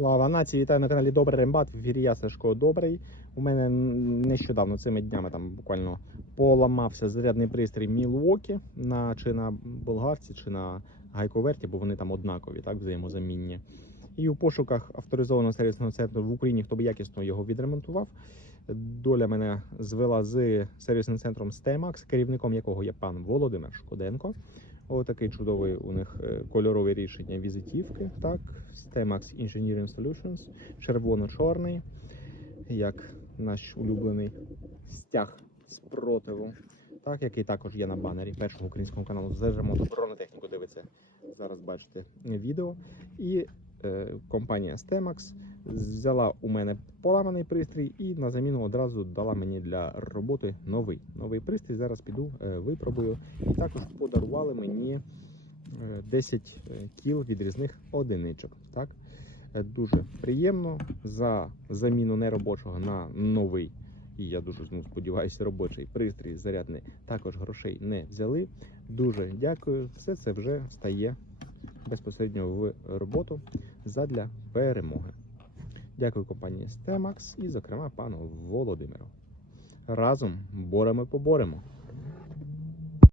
Слава нації, вітаю на каналі Добрий Рембат. В ефірі я Сашко Добрий. У мене нещодавно цими днями там буквально поламався зарядний пристрій Мілуокі на чи на болгарці, чи на гайковерті, бо вони там однакові, так, взаємозамінні. І у пошуках авторизованого сервісного центру в Україні, хто би якісно його відремонтував. Доля мене звела з сервісним центром Stemax, керівником якого є пан Володимир Шкоденко. Отакий чудовий у них е, кольорове рішення візитівки. Так, Stemax Engineering Solutions, червоно-чорний, як наш улюблений стяг спротиву. Так, який також є на банері першого українського каналу Зажимо бронетехніку. Дивиться зараз. Бачите відео. І е, компанія Stemax взяла у мене поламаний пристрій і на заміну одразу дала мені для роботи новий. Новий пристрій. Зараз піду, е, випробую. І також подарували мені е, 10 кіл відрізних одиничок. Так? Е, Дуже приємно за заміну неробочого на новий. І я дуже ну, сподіваюся, робочий пристрій зарядний також грошей не взяли. Дуже дякую. Все це вже стає безпосередньо в роботу задля перемоги. Дякую компанії Stemax і, зокрема, пану Володимиру. Разом боремо поборемо.